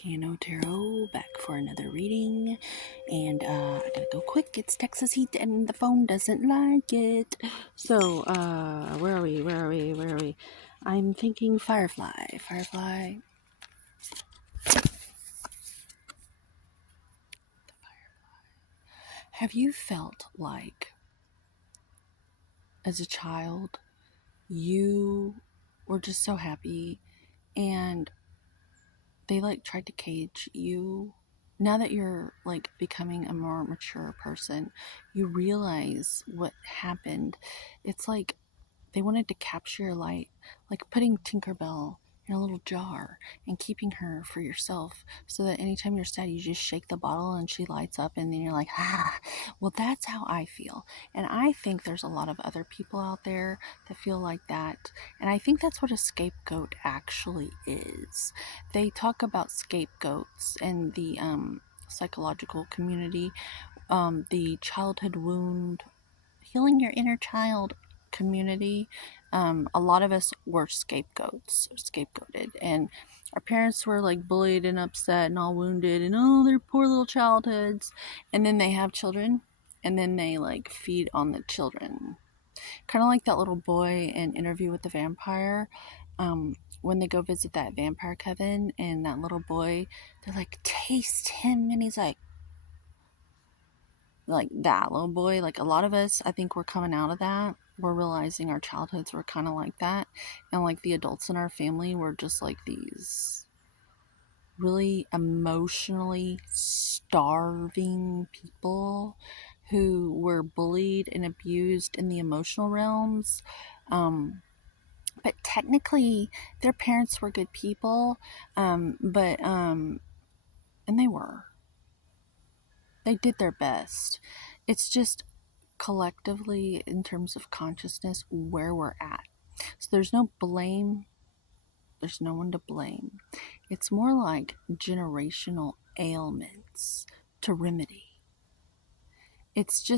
Cano Tarot back for another reading, and I gotta go quick. It's Texas heat and the phone doesn't like it. So where are we? I'm thinking Firefly. Have you felt like as a child you were just so happy and they tried to cage you? Now that you're becoming a more mature person, you realize what happened. It's like they wanted to capture your light, like putting Tinkerbell in a little jar and keeping her for yourself, so that anytime you're sad, you just shake the bottle and she lights up, and then you're like, ah. Well, that's how I feel. And I think there's a lot of other people out there that feel like that. And I think that's what a scapegoat actually is. They talk about scapegoats in the psychological community, the childhood wound, healing your inner child community. A lot of us were scapegoated, and our parents were bullied and upset and all wounded, and oh, their poor little childhoods. And then they have children, and then they feed on the children, kind of like that little boy in Interview with the Vampire. When they go visit that vampire coven, and that little boy, they're like, taste him, and he's like that little boy. A lot of us, I think, we're coming out of that. We're realizing our childhoods were kind of like that, and the adults in our family were just these really emotionally starving people who were bullied and abused in the emotional realms. But technically their parents were good people, but and they did their best. It's just collectively, in terms of consciousness, where we're at. So there's no blame, there's no one to blame. It's more like generational ailments to remedy. It's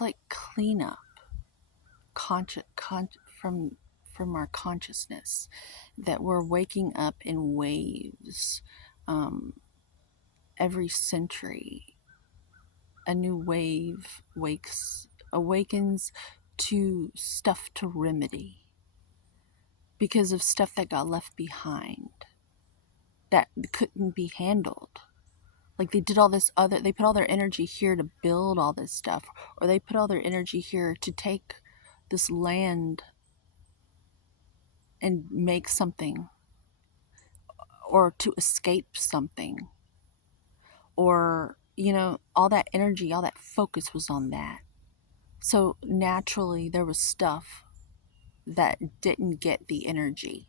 like cleanup from our consciousness, that we're waking up in waves. Every century a new wave awakens to stuff to remedy, because of stuff that got left behind that couldn't be handled. They did all this they put all their energy here to build all this stuff, or they put all their energy here to take this land and make something, or to escape something, or all that energy, all that focus was on that. So naturally there was stuff that didn't get the energy.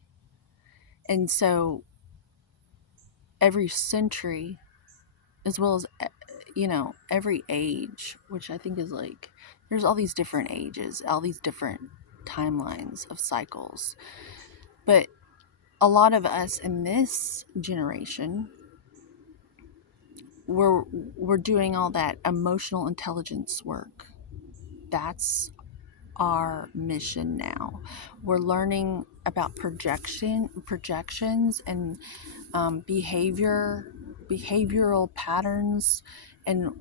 And so every century, as well as every age, which I think is there's all these different ages, all these different timelines of cycles. But a lot of us in this generation, we're doing all that emotional intelligence work. That's our mission now. We're learning about projections, and behavioral patterns, and